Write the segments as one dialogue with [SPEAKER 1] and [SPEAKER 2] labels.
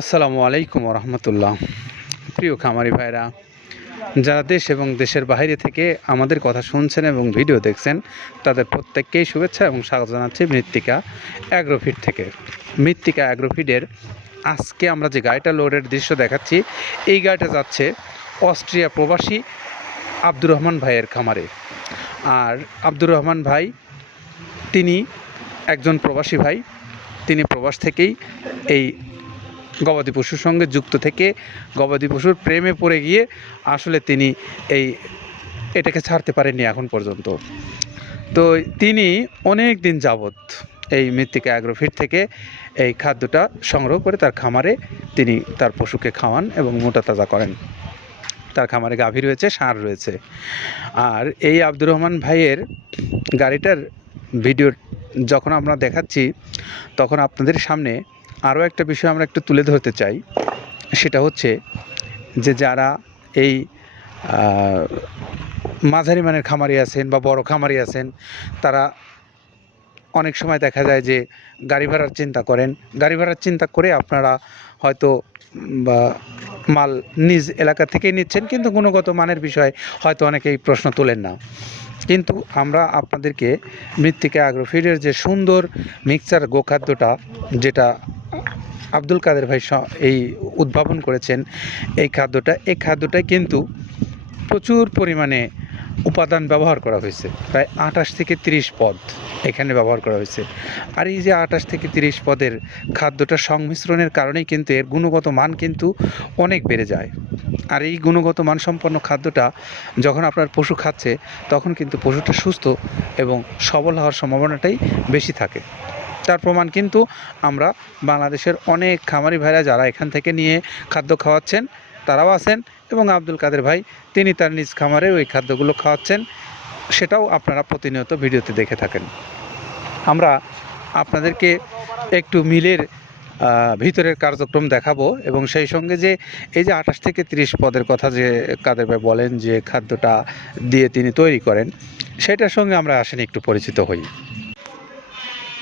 [SPEAKER 1] আসসালামু আলাইকুম রহমতুল্লাহ প্রিয় খামারি ভাইরা, যারা দেশ এবং দেশের বাইরে থেকে আমাদের কথা শুনছেন এবং ভিডিও দেখছেন, তাদের প্রত্যেককেই শুভেচ্ছা এবং স্বাগত জানাচ্ছি মৃত্তিকা অ্যাগ্রোফিট থেকে। মৃত্তিকা অ্যাগ্রোফিটের আজকে আমরা যে গাড়িটা লোডের দৃশ্য দেখাচ্ছি, এই গাড়িটা যাচ্ছে অস্ট্রিয়া প্রবাসী আব্দুর রহমান ভাইয়ের খামারে। আর আব্দুর রহমান ভাই, তিনি একজন প্রবাসী ভাই, তিনি প্রবাস থেকেই এই গবাদি পশুর সঙ্গে যুক্ত থেকে গবাদি পশুর প্রেমে পড়ে গিয়ে আসলে তিনি এই এটাকে ছাড়তে পারেননি এখন পর্যন্ত। তো তিনি অনেক দিন যাবৎ এই মৃত্তিকা অ্যাগ্রোফিট থেকে এই খাদ্যটা সংগ্রহ করে তার খামারে তিনি তার পশুকে খাওয়ান এবং মোটা তাজা করেন। তার খামারে গাভী রয়েছে সার রয়েছে। আর এই আব্দুর রহমান ভাইয়ের গাড়িটার ভিডিও যখন আমরা দেখাচ্ছি, তখন আপনাদের সামনে আরও একটা বিষয় আমরা একটু তুলে ধরতে চাই, সেটা হচ্ছে যে যারা এই মাঝারি মানের খামারি আছেন বা বড় খামারি আছেন, তারা অনেক সময় দেখা যায় যে গাড়ি ভাড়ার চিন্তা করেন। গাড়ি ভাড়ার চিন্তা করে আপনারা হয়তো বা মাল নিজ এলাকা থেকেই নিচ্ছেন, কিন্তু গুণগত মানের বিষয়ে হয়তো অনেকেই প্রশ্ন তোলেন না। কিন্তু আমরা আপনাদেরকে মৃত্তিকা আগ্রোফিডের যে সুন্দর মিক্সচার গোখাদ্যটা, যেটা আব্দুল কাদের ভাই এই উদ্ভাবন করেছেন এই খাদ্যটা। এই খাদ্যটায় কিন্তু প্রচুর পরিমাণে উপাদান ব্যবহার করা হয়েছে। প্রায় আঠাশ থেকে তিরিশ পদ এখানে ব্যবহার করা হয়েছে। আর এই যে আঠাশ থেকে তিরিশ পদের খাদ্যটা সংমিশ্রণের কারণেই কিন্তু এর গুণগত মান কিন্তু অনেক বেড়ে যায়। আর এই গুণগত মানসম্পন্ন খাদ্যটা যখন আপনার পশু খাচ্ছে, তখন কিন্তু পশুটা সুস্থ এবং সবল হওয়ার সম্ভাবনাটাই বেশি থাকে। তার প্রমাণ কিন্তু আমরা বাংলাদেশের অনেক খামারি ভাইরা যারা এখান থেকে নিয়ে খাদ্য খাওয়াচ্ছেন, তারাও আছেন এবং আব্দুল কাদের ভাই, তিনি তার নিজ খামারে ওই খাদ্যগুলো খাওয়াচ্ছেন, সেটাও আপনারা প্রতিনিয়ত ভিডিওতে দেখে থাকেন। আমরা আপনাদেরকে একটু মিলের ভিতরের কার্যক্রম দেখাবো এবং সেই সঙ্গে যে এই যে আঠাশ থেকে তিরিশ পদের কথা যে কাদের ভাই বলেন যে খাদ্যটা দিয়ে তিনি তৈরি করেন, সেটার সঙ্গে আমরা আসেন একটু পরিচিত হই।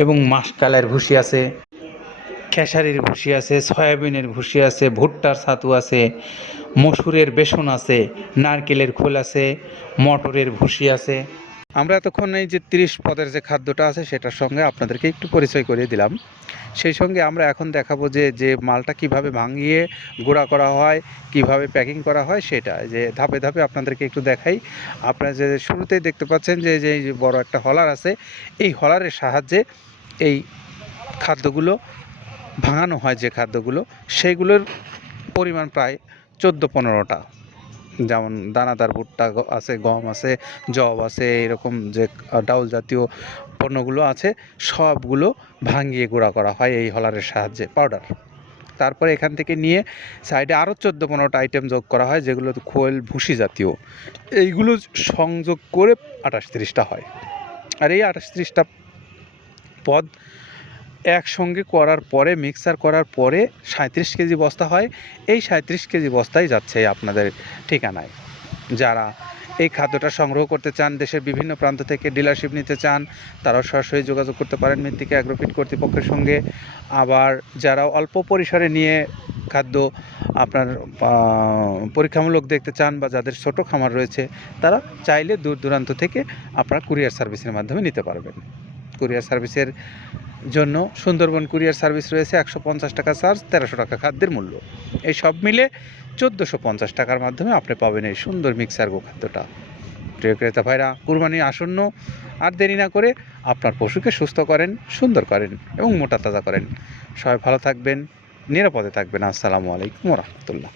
[SPEAKER 1] এবং মাসকালের ভুসি আছে, খেসারির ভুসি আছে, সয়াবিনের ভুসি আছে, ভুট্টার ছাতু আছে, মসুরের বেসন আছে, নারকেলের খোল আছে, মটরের ভুসি আছে। আমরা এতক্ষণ এই যে তিরিশ পদের যে খাদ্যটা আছে সেটার সঙ্গে আপনাদেরকে একটু পরিচয় করিয়ে দিলাম। সেই সঙ্গে আমরা এখন দেখাবো যে যে মালটা কীভাবে ভাঙিয়ে গুঁড়া করা হয়, কীভাবে প্যাকিং করা হয় সেটা। যে ধাপে ধাপে আপনাদেরকে একটু দেখাই। আপনারা যে শুরুতেই দেখতে পাচ্ছেন যে যে বড় একটা হলার আছে, এই হলারের সাহায্যে এই খাদ্যগুলো ভাঙানো হয় যে খাদ্যগুলো সেইগুলোর পরিমাণ প্রায় চোদ্দ পনেরোটা। যেমন দানাদার ভুট্টা আছে, গম আছে জব আছে, এরকম যে ডাউল জাতীয় পণ্যগুলো আছে, সবগুলো ভাঙিয়ে গুঁড়া করা হয় এই হলারের সাহায্যে, পাউডার। তারপরে এখান থেকে নিয়ে সাইডে আরও চোদ্দ পনেরোটা আইটেম যোগ করা হয়, যেগুলো খোল ভুসি জাতীয়। এইগুলো সংযোগ করে আঠাশ তিরিশটা হয়। আর এই আঠাশ তিরিশটা পদ একসঙ্গে করার পরে মিক্সার করার পরে সাঁত্রিশ কেজি বস্তা হয়। এই সাঁত্রিশ কেজি বস্তাই যাচ্ছে আপনাদের ঠিকানায়। যারা এই খাদ্যটা সংগ্রহ করতে চান, দেশের বিভিন্ন প্রান্ত থেকে ডিলারশিপ নিতে চান, তারাও সরাসরি যোগাযোগ করতে পারেন মৃত্তিকা অ্যাগ্রোফিট কর্তৃপক্ষের সঙ্গে। আবার যারা অল্প পরিসরে নিয়ে খাদ্য আপনার পরীক্ষামূলক দেখতে চান বা যাদের ছোট খামার রয়েছে, তারা চাইলে দূর দূরান্ত থেকে আপনারা কুরিয়ার সার্ভিসের মাধ্যমে নিতে পারবেন। কুরিয়ার সার্ভিসের জন্য সুন্দরবন কুরিয়ার সার্ভিস রয়েছে একশো পঞ্চাশ টাকা চার্জ, তেরোশো টাকা খাদ্যের মূল্য। এই সব মিলে চোদ্দোশো পঞ্চাশ টাকার মাধ্যমে আপনি পাবেন এই সুন্দর মিক্সার গো খাদ্যটা প্রিয় ক্রেতা ভাইরা, কুরবানি আসন্ন, আর দেরি না করে আপনার পশুকে সুস্থ করেন, সুন্দর করেন এবং মোটা তাজা করেন। সবাই ভালো থাকবেন, নিরাপদে থাকবেন। আসসালামু আলাইকুম রহমতুল্লাহ।